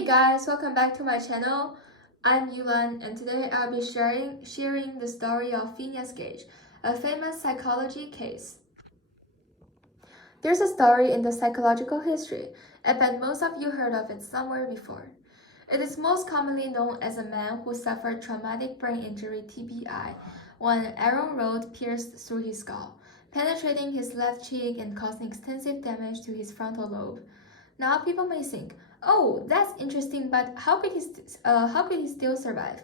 Hey guys, welcome back to my channel. I'm Yulan, and today I'll be sharing the story of Phineas Gage, a famous psychology case. There's a story in the psychological history. I bet most of you heard of it somewhere before. It is most commonly known as a man who suffered traumatic brain injury (TBI) when an arrow rod pierced through his skull, penetrating his left cheek and causing extensive damage to his frontal lobe. Now people may think, "Oh, that's interesting, but how could he still survive?"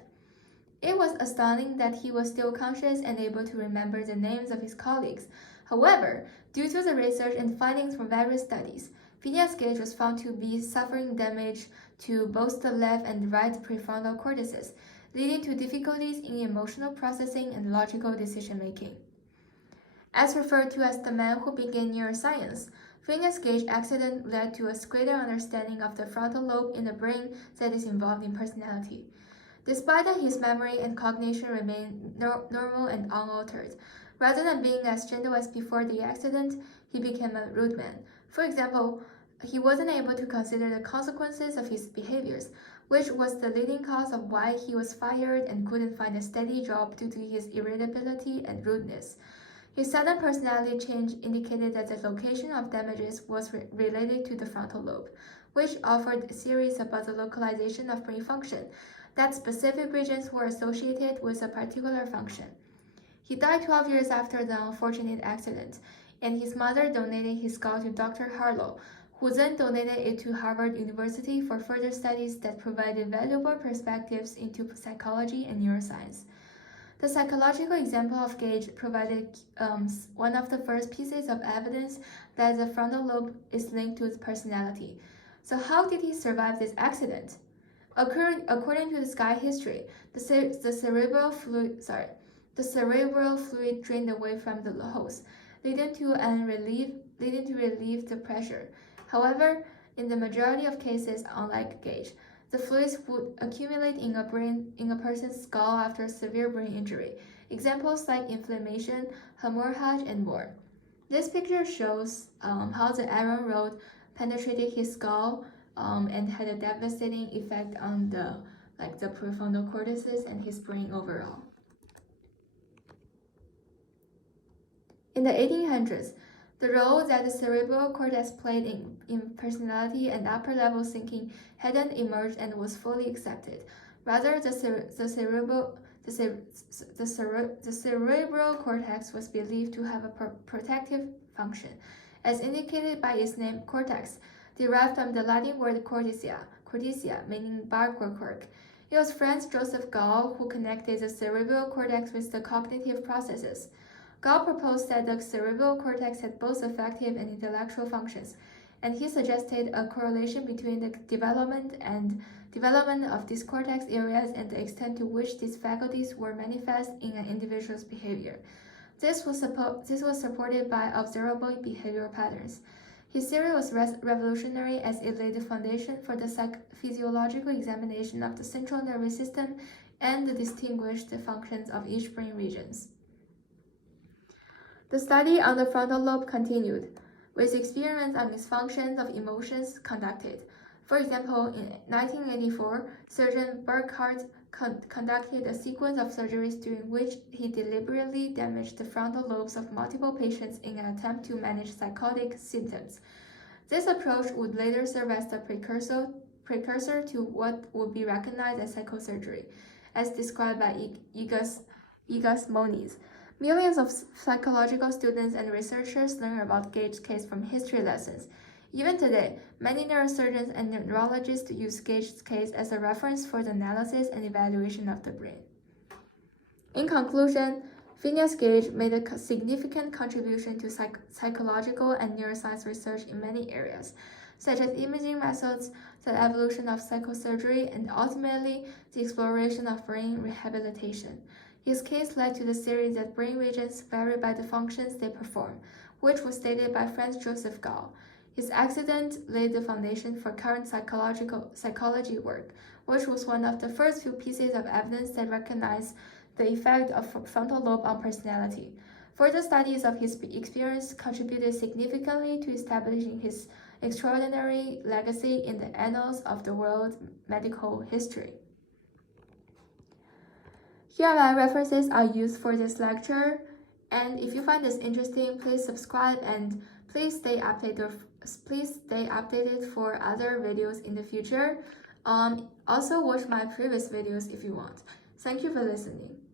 It was astounding that he was still conscious and able to remember the names of his colleagues. However, due to the research and findings from various studies, Phineas Gage was found to be suffering damage to both the left and right prefrontal cortices, leading to difficulties in emotional processing and logical decision-making. As referred to as the man who began neuroscience, Phineas Gage accident led to a greater understanding of the frontal lobe in the brain that is involved in personality. Despite that his memory and cognition remained normal and unaltered, rather than being as gentle as before the accident, he became a rude man. For example, he wasn't able to consider the consequences of his behaviors, which was the leading cause of why he was fired and couldn't find a steady job due to his irritability and rudeness. His sudden personality change indicated that the location of damages was related to the frontal lobe, which offered theories about the localization of brain function, that specific regions were associated with a particular function. He died 12 years after the unfortunate accident, and his mother donated his skull to Dr. Harlow, who then donated it to Harvard University for further studies that provided valuable perspectives into psychology and neuroscience. The psychological example of Gage provided one of the first pieces of evidence that the frontal lobe is linked to personality. So how did he survive this accident? According to the sky history, the cerebral fluid drained away from the host, leading to relieve the pressure. However, in the majority of cases, unlike Gage, the fluids would accumulate in a person's skull after severe brain injury. Examples like inflammation, hemorrhage, and more. This picture shows how the arrow rod penetrated his skull and had a devastating effect on the prefrontal cortices and his brain overall. In the 1800s, the role that the cerebral cortex played in personality and upper-level thinking hadn't emerged and was fully accepted. Rather, the cerebral cortex was believed to have a protective function, as indicated by its name cortex, derived from the Latin word corticia, meaning bark or cork. It was Franz Joseph Gall who connected the cerebral cortex with the cognitive processes. Gall proposed that the cerebral cortex had both affective and intellectual functions, and he suggested a correlation between the development of these cortex areas and the extent to which these faculties were manifest in an individual's behavior. This was supported by observable behavioral patterns. His theory was revolutionary as it laid the foundation for the physiological examination of the central nervous system and distinguished the functions of each brain regions. The study on the frontal lobe continued, with experiments on its functions of emotions conducted. For example, in 1984, surgeon Burkhardt conducted a sequence of surgeries during which he deliberately damaged the frontal lobes of multiple patients in an attempt to manage psychotic symptoms. This approach would later serve as the precursor to what would be recognized as psychosurgery, as described by Igas Moniz. Millions of psychological students and researchers learn about Gage's case from history lessons. Even today, many neurosurgeons and neurologists use Gage's case as a reference for the analysis and evaluation of the brain. In conclusion, Phineas Gage made a significant contribution to psychological and neuroscience research in many areas, such as imaging methods, the evolution of psychosurgery, and ultimately the exploration of brain rehabilitation. His case led to the theory that brain regions vary by the functions they perform, which was stated by Franz Joseph Gall. His accident laid the foundation for current psychology work, which was one of the first few pieces of evidence that recognized the effect of frontal lobe on personality. Further studies of his experience contributed significantly to establishing his extraordinary legacy in the annals of the world's medical history. Here are my references I used for this lecture, and if you find this interesting, please subscribe and please stay updated for other videos in the future. Also watch my previous videos if you want. Thank you for listening.